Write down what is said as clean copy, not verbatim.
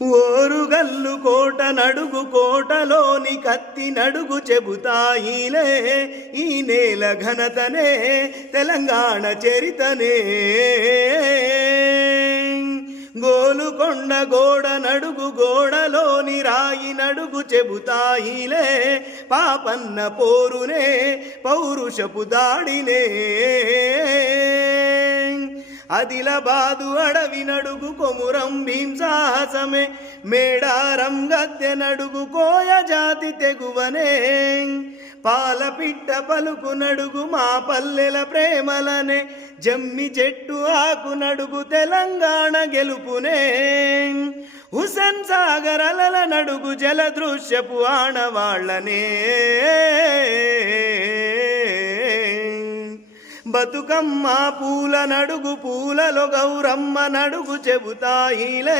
ఓరుగల్లు కోట నడుగు కోటలోని కత్తి నడుగు చెబుతాయిలే ఈ నేల ఘనతనే తెలంగాణ చరితనే గోలుకొండ గోడ నడుగు గోడలోని రాయి నడుగు చెబుతాయిలే పాపన్న పోరునే పౌరుషపు దాడినే ఆదిలాబాదు అడవి నడుగు కొమురం భీం సాహసమే మేడారం గద్దె నడుగు కోయ జాతి తెగువనే పాలపిట్ట పలుకు నడుగు మా పల్లెల ప్రేమలనే జమ్మి చెట్టు ఆకు నడుగు తెలంగాణ గెలుపునే హుసేన్ సాగర్ అలల నడుగు జలదృశ్యపు ఆనవాళ్లనే బతుకమ్మ పూల నడుగు పూలలో గౌరమ్మ నడుగు చెబుతాయిలే